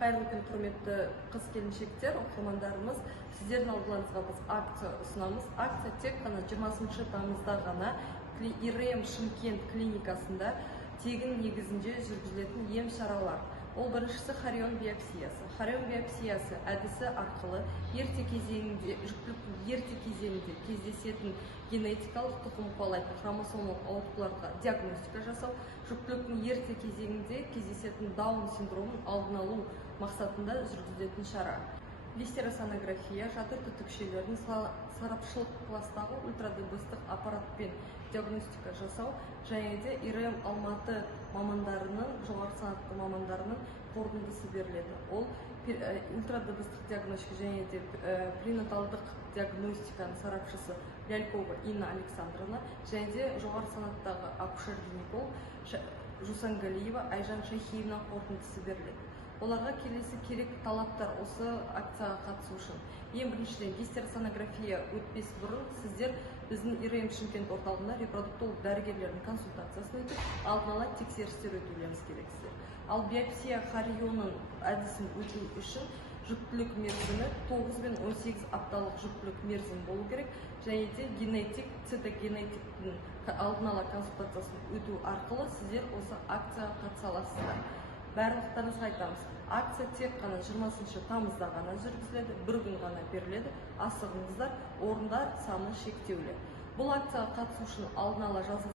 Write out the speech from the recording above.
Қайырлы күн, құрметті қыз-келіншектер, оқырмандарымыз. Сіздердің алдыларыңызға біз акция ұсынамыз. Акция тек қана 20 тамызда ғана ИРМ Шымкент клиникасында тегін негізінде жүргізілетін ем шаралар. Ол біріншісі хорион биопсиясы. Хорион биопсиясы әдісі арқылы ерте кезеңінде кездесетін генетикалық тұқым қуалайтын хромосомалық ауытқуларға диагностика жасау, жүктіліктің ерте кезеңінде кездесетін даун синдромын алдын алу мақсатында жүргізілетін шара. Листеросонография, жатыр түтікшелердің сарапшылық кластағы ультрадыбыстық аппаратпен диагностика жасау, және де ИРМ Алматы мамандарының, жоғары санатты мамандарының қорытындысы беріледі. Ол ультрадыбыстық диагностика және де пренаталдық диагностиканың сарапшысы Лялькова Инна Александровна, және де жоғары санаттағы акушер-гинеколог Жусангалиева Айжан Шайхиевна қорытындысы беріледі. Оларға келесі керек талаптар осы акцияға қатысу үшін. Ең біріншіден, гистеросонография өтпес бұрын сіздер біздің ИРМ Шымкент орталығында репродуктолог дәрігерлердің консультациясын өтіп, алдын ала тексерістер өтулеріңіз керексіздер. Ал биопсия хорионның әдісін өту үшін жүктілік мерзімі 9 пен 18 апталық жүктілік мерзім болу керек, және де генетик, цитогенетиктің алдын ала консультациясын өту арқылы сіздер осы акцияға қатыса аласыздар. Барлықтарыңызға айтамыз, акция тек қана 20 тамызда ғана жүргізіледі, бір күн ғана беріледі. Асығыңыздар, орындар саны шектеулі. Бұл акцияға қатысу үшін алдын ала жазылсын.